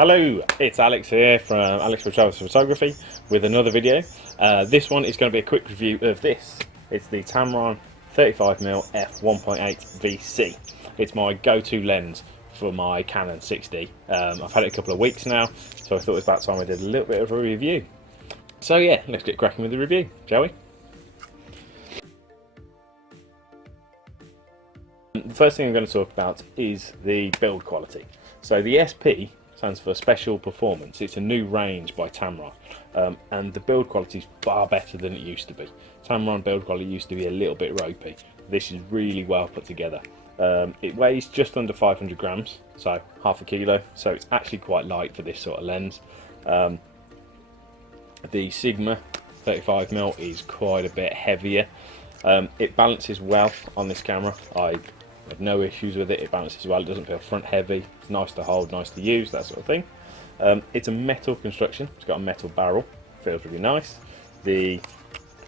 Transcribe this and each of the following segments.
Hello, it's Alex here from Alex for Travel Photography with another video. This one is going to be a quick review of this. It's the Tamron 35mm F1.8 VC. It's my go-to lens for my Canon 60. I've had it a couple of weeks now, so I thought it was about time I did a little bit of a review. So yeah, let's get cracking with the review, shall we? The first thing I'm going to talk about is the build quality. So the SP stands for Special Performance. It's a new range by Tamron, and the build quality is far better than it used to be. Tamron build quality used to be a little bit ropey. This is really well put together. It weighs just under 500 grams, so half a kilo, so it's actually quite light for this sort of lens. The Sigma 35mm is quite a bit heavier. It balances well on this camera. I have no issues with it. It balances well. It doesn't feel front heavy. It's nice to hold, nice to use, that sort of thing. It's a metal construction. It's got a metal barrel. Feels really nice. The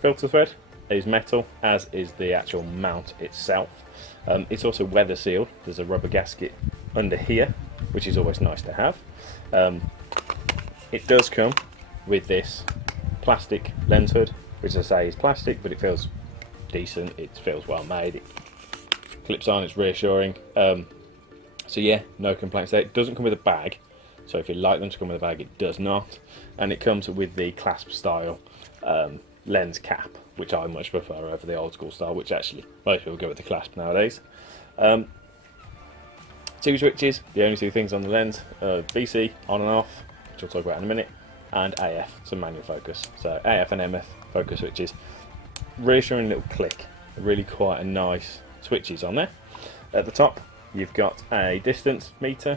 filter thread is metal, as is the actual mount itself. It's also weather sealed. There's a rubber gasket under here, which is always nice to have. It does come with this plastic lens hood, which I say is plastic, but it feels decent. It feels well made. It clips on, it's reassuring. So yeah, no complaints there. It doesn't come with a bag, so if you like them to come with a bag, it does not. And it comes with the clasp style lens cap, which I much prefer over the old school style, which actually most people go with the clasp nowadays. Two switches, the only two things on the lens: VC on and off, which I'll talk about in a minute, and AF, some manual focus. So AF and MF focus switches. Reassuring little click, really quite a nice switches on there. At the top you've got a distance meter,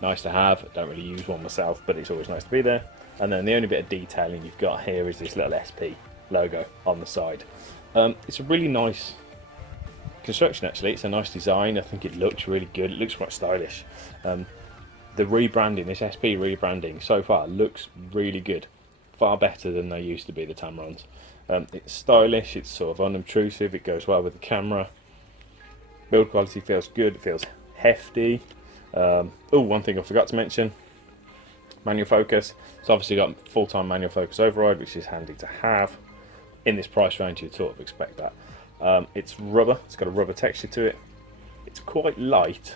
nice to have. I don't really use one myself, but it's always nice to be there. And then the only bit of detailing you've got here is this little SP logo on the side. It's a really nice construction actually. It's a nice design. I think it looks really good. It looks quite stylish. The rebranding, this SP rebranding so far looks really good, far better than they used to be, the Tamrons. It's stylish, it's sort of unobtrusive, it goes well with the camera. Build quality feels good, it feels hefty. Oh, one thing I forgot to mention, manual focus. It's obviously got full-time manual focus override, which is handy to have. In this price range you'd sort of expect that. It's rubber, it's got a rubber texture to it. It's quite light,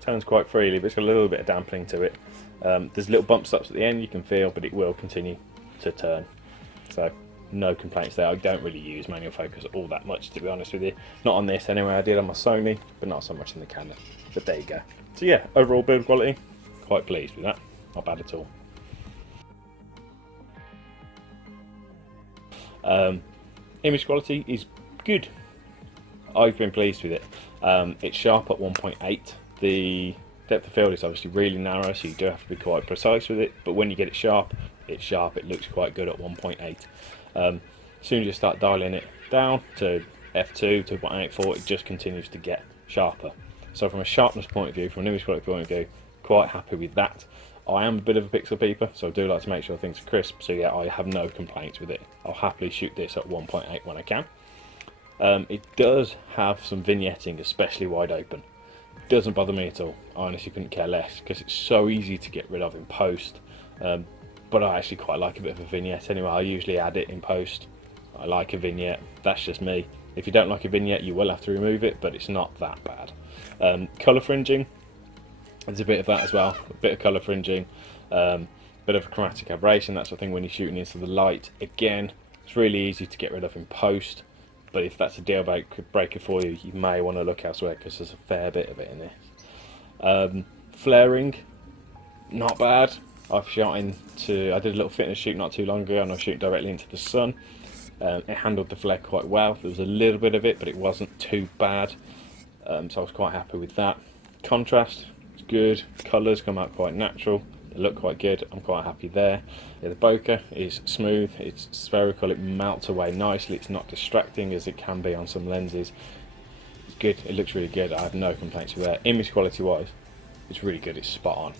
turns quite freely, but it's got a little bit of dampening to it. There's little bump stops at the end you can feel, but it will continue to turn. So no complaints there. I don't really use manual focus all that much, to be honest with you. Not on this anyway. I did on my Sony, but not so much in the Canon. But there you go. So yeah, overall build quality, quite pleased with that. Not bad at all. Image quality is good. I've been pleased with it. It's sharp at 1.8. The depth of field is obviously really narrow, so you do have to be quite precise with it, but when you get it sharp, it's sharp. It looks quite good at 1.8. As soon as you start dialing it down to f2, 2.84, it just continues to get sharper. So from a sharpness point of view, from an image quality point of view, quite happy with that. I am a bit of a pixel peeper, so I do like to make sure things are crisp, so yeah, I have no complaints with it. I'll happily shoot this at 1.8 when I can. It does have some vignetting, especially wide open. Doesn't bother me at all. I honestly couldn't care less, because it's so easy to get rid of in post. But I actually quite like a bit of a vignette anyway. I usually add it in post. I like a vignette, that's just me. If you don't like a vignette, you will have to remove it, but it's not that bad. Colour fringing, there's a bit of that as well. A bit of colour fringing, bit of chromatic aberration, that sort of thing when you're shooting into the light. Again, it's really easy to get rid of in post, but if that's a deal breaker for you, you may want to look elsewhere, because there's a fair bit of it in this. Flaring, not bad. I did a little fitness shoot not too long ago, and I was shooting directly into the sun. It handled the flare quite well. There was a little bit of it, but it wasn't too bad. So I was quite happy with that. Contrast, it's good. Colours come out quite natural. They look quite good. I'm quite happy there. Yeah, the bokeh is smooth. It's spherical. It melts away nicely. It's not distracting as it can be on some lenses. It's good. It looks really good. I have no complaints with that. Image quality wise, it's really good. It's spot on.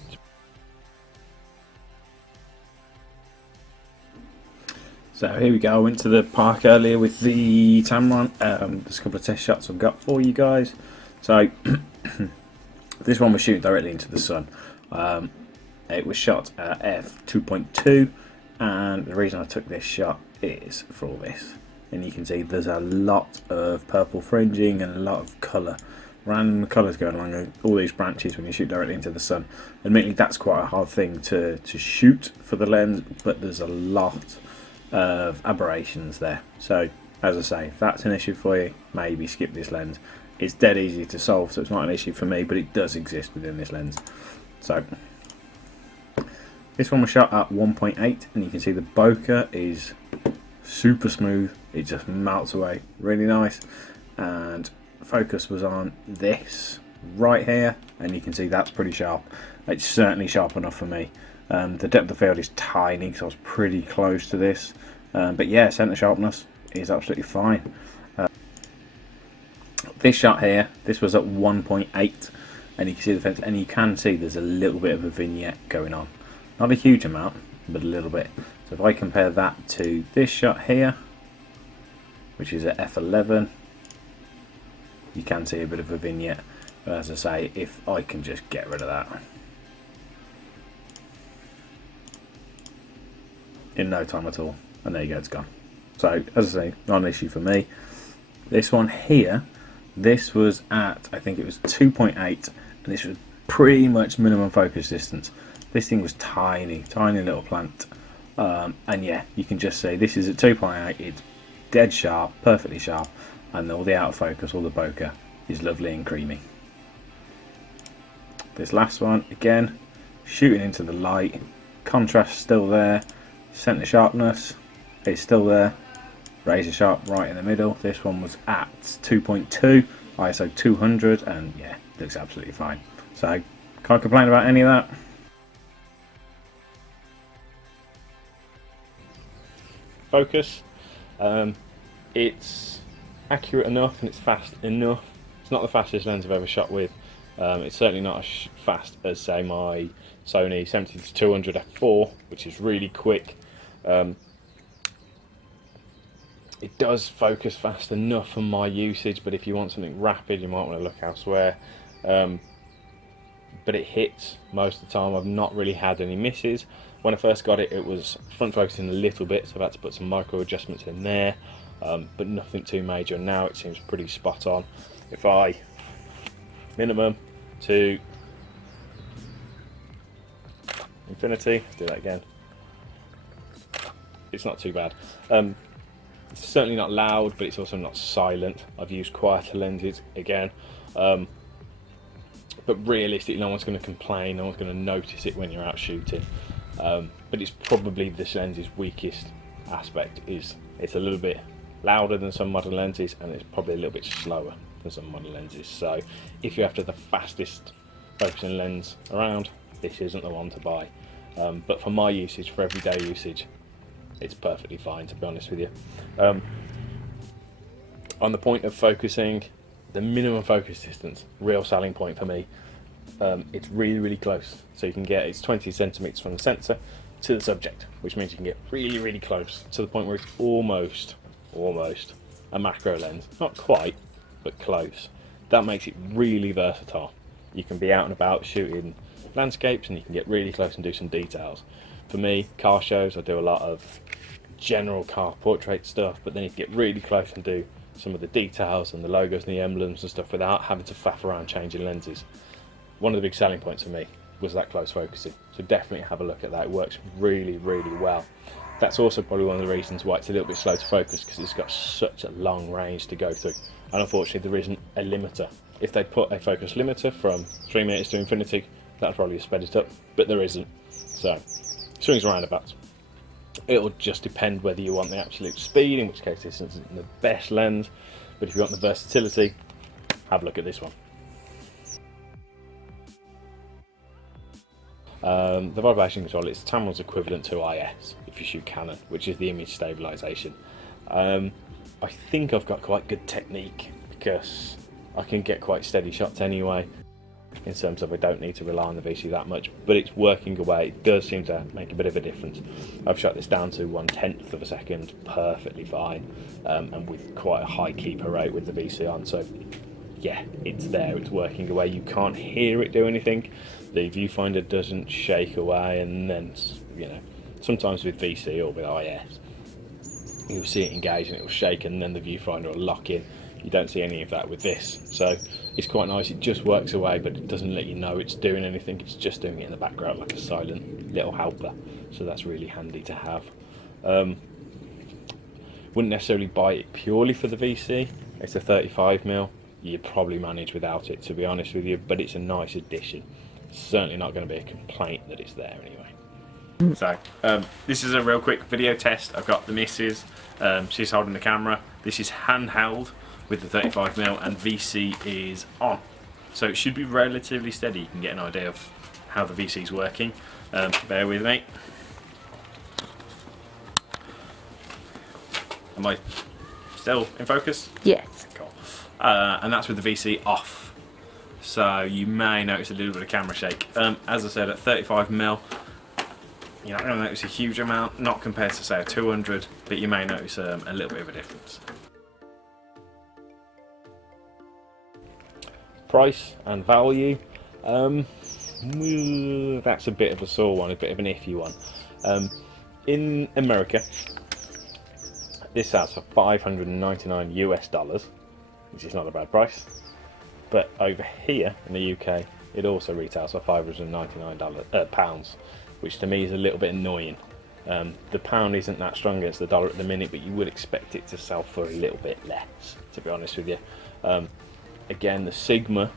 So here we go. I went to the park earlier with the Tamron. There's a couple of test shots I've got for you guys. So this one was shooting directly into the sun. It was shot at f2.2, and the reason I took this shot is for all this. And you can see there's a lot of purple fringing and a lot of colour, random colours going along all these branches when you shoot directly into the sun. Admittedly, that's quite a hard thing to shoot for the lens, but there's a lot of aberrations there. So as I say, if that's an issue for you, maybe skip this lens. It's dead easy to solve, so it's not an issue for me, but it does exist within this lens. So this one was shot at 1.8, and you can see the bokeh is super smooth. It just melts away really nice, and focus was on this right here, and you can see that's pretty sharp. It's certainly sharp enough for me. The depth of field is tiny because I was pretty close to this, but yeah, center sharpness is absolutely fine. This shot here, this was at 1.8, and you can see the fence, and you can see there's a little bit of a vignette going on. Not a huge amount, but a little bit. So if I compare that to this shot here, which is at f11, you can see a bit of a vignette. But as I say, if I can just get rid of that in no time at all, and there you go, it's gone. So as I say, not an issue for me. This one here, this was at, I think it was 2.8, and this was pretty much minimum focus distance. This thing was tiny, tiny little plant, and yeah, you can just see this is at 2.8. It's dead sharp, perfectly sharp, and all the out of focus, all the bokeh is lovely and creamy. This last one, again, shooting into the light, contrast still there, center sharpness is still there, razor sharp right in the middle. This one was at 2.2, ISO 200, and yeah, looks absolutely fine. So can't complain about any of that. Focus, it's accurate enough and it's fast enough. It's not the fastest lens I've ever shot with. It's certainly not as fast as, say, my Sony 70-200 f4, which is really quick. It does focus fast enough for my usage, but if you want something rapid, you might want to look elsewhere. But it hits most of the time. I've not really had any misses. When I first got it, it was front focusing a little bit, so I've had to put some micro adjustments in there, but nothing too major. Now it seems pretty spot on. If I minimum to infinity, let's do that again. It's not too bad. It's certainly not loud, but it's also not silent. I've used quieter lenses again, but realistically, no one's going to complain. No one's going to notice it when you're out shooting. But it's probably this lens's weakest aspect is it's a little bit louder than some modern lenses, and it's probably a little bit slower than some modern lenses. So if you're after the fastest focusing lens around, this isn't the one to buy. But for my usage, for everyday usage, it's perfectly fine, to be honest with you. On the point of focusing, the minimum focus distance, real selling point for me. It's really, really close. So you can get, it's 20 centimeters from the sensor to the subject, which means you can get really, really close to the point where it's almost a macro lens. Not quite, but close. That makes it really versatile. You can be out and about shooting landscapes, and you can get really close and do some details. For me, car shows, I do a lot of general car portrait stuff, but then you can get really close and do some of the details and the logos and the emblems and stuff without having to faff around changing lenses. One of the big selling points for me was that close focusing, so definitely have a look at that. It works really, really well. That's also probably one of the reasons why it's a little bit slow to focus, because it's got such a long range to go through, and unfortunately there isn't a limiter. If they put a focus limiter from 3 meters to infinity, that'd probably sped it up, but there isn't. So swings and roundabouts. It'll just depend whether you want the absolute speed, in which case this isn't the best lens, but if you want the versatility, have a look at this one. The vibration control, it's Tamron's equivalent to IS if you shoot Canon, which is the image stabilization. I think I've got quite good technique because I can get quite steady shots anyway, in terms of I don't need to rely on the VC that much, but it's working away. It does seem to make a bit of a difference. I've shot this down to 1/10 of a second perfectly fine, and with quite a high keeper rate with the VC on, so yeah, it's there, it's working away. You can't hear it do anything. The viewfinder doesn't shake away, and then, you know, sometimes with VC or with IS, you'll see it engage and it will shake, and then the viewfinder will lock in. You don't see any of that with this, so it's quite nice. It just works away, but it doesn't let you know it's doing anything. It's just doing it in the background like a silent little helper, so that's really handy to have. Wouldn't necessarily buy it purely for the VC. It's a 35mm. You'd probably manage without it, to be honest with you, but it's a nice addition. It's certainly not going to be a complaint that it's there anyway. So, this is a real quick video test. I've got the missus, she's holding the camera. This is handheld with the 35mm, and VC is on. So it should be relatively steady. You can get an idea of how the VC is working. Bear with me. Am I still in focus? Yes. Cool. And that's with the VC off. So you may notice a little bit of camera shake. As I said, at 35mm, you're not going to notice a huge amount, not compared to say a 200, but you may notice a little bit of a difference. Price and value. That's a bit of a sore one, a bit of an iffy one. In America, this sells for $599 US, which is not a bad price. But over here in the UK, it also retails for £599 pounds, which to me is a little bit annoying. The pound isn't that strong against the dollar at the minute, but you would expect it to sell for a little bit less, to be honest with you. Again, the Sigma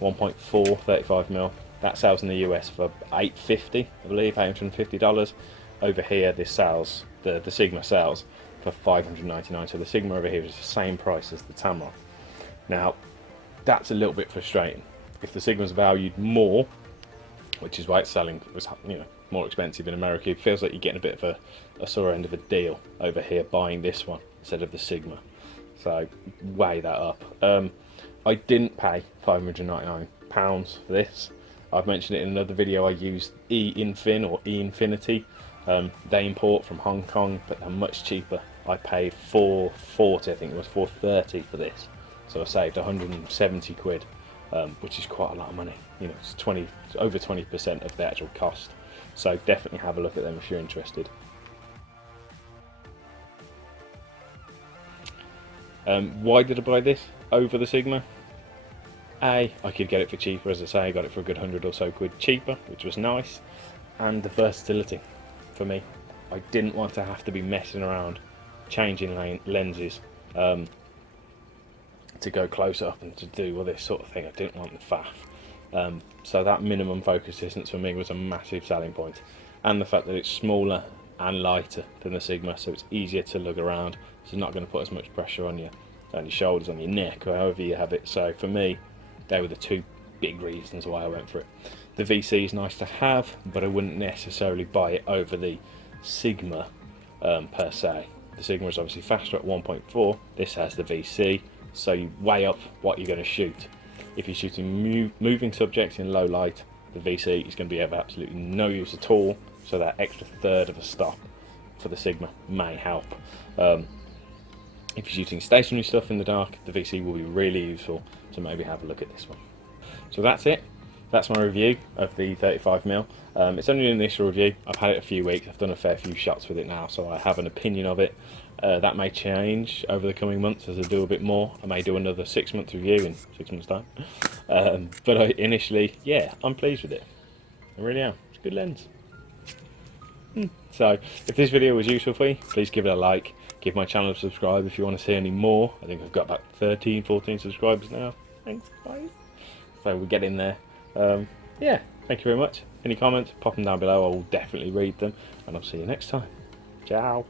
1.4 35mm, that sells in the US for $850, I believe, $850. Over here, this sells, the Sigma sells for $599. So the Sigma over here is the same price as the Tamron. Now, that's a little bit frustrating. If the Sigma's valued more, which is why it's selling, you know, more expensive in America, it feels like you're getting a bit of a sore end of a deal over here buying this one instead of the Sigma. So weigh that up. I didn't pay £599 for this. I've mentioned it in another video. I used E-Infin or E-Infinity. They import from Hong Kong, but they're much cheaper. I paid $440, I think it was $430 for this. So I saved 170 quid, which is quite a lot of money. You know, it's over 20% of the actual cost. So definitely have a look at them if you're interested. Why did I buy this over the Sigma? I could get it for cheaper, as I say. I got it for a good 100 or so quid cheaper, which was nice. And the versatility for me. I didn't want to have to be messing around changing lenses to go close up and to do all this sort of thing. I didn't want the faff. So that minimum focus distance for me was a massive selling point. And the fact that it's smaller and lighter than the Sigma, so it's easier to lug around. So it's not going to put as much pressure on your shoulders, on your neck, or however you have it. So for me, they were the two big reasons why I went for it. The VC is nice to have, but I wouldn't necessarily buy it over the Sigma per se. The Sigma is obviously faster at 1.4. This has the VC, so you weigh up what you're going to shoot. If you're shooting moving subjects in low light, the VC is going to be of absolutely no use at all. So that extra third of a stop for the Sigma may help. If you're shooting stationary stuff in the dark, the VC will be really useful, so maybe have a look at this one. So that's it. That's my review of the 35mm. It's only an initial review. I've had it a few weeks. I've done a fair few shots with it now, so I have an opinion of it. That may change over the coming months as I do a bit more. I may do another 6-month review in 6 months' time. But initially, yeah, I'm pleased with it. I really am. It's a good lens. So, if this video was useful for you, please give it a like. Give my channel a subscribe if you want to see any more. I think I've got about 13, 14 subscribers now. Thanks, guys. So we're getting there. Yeah, thank you very much. Any comments, pop them down below. I will definitely read them. And I'll see you next time. Ciao.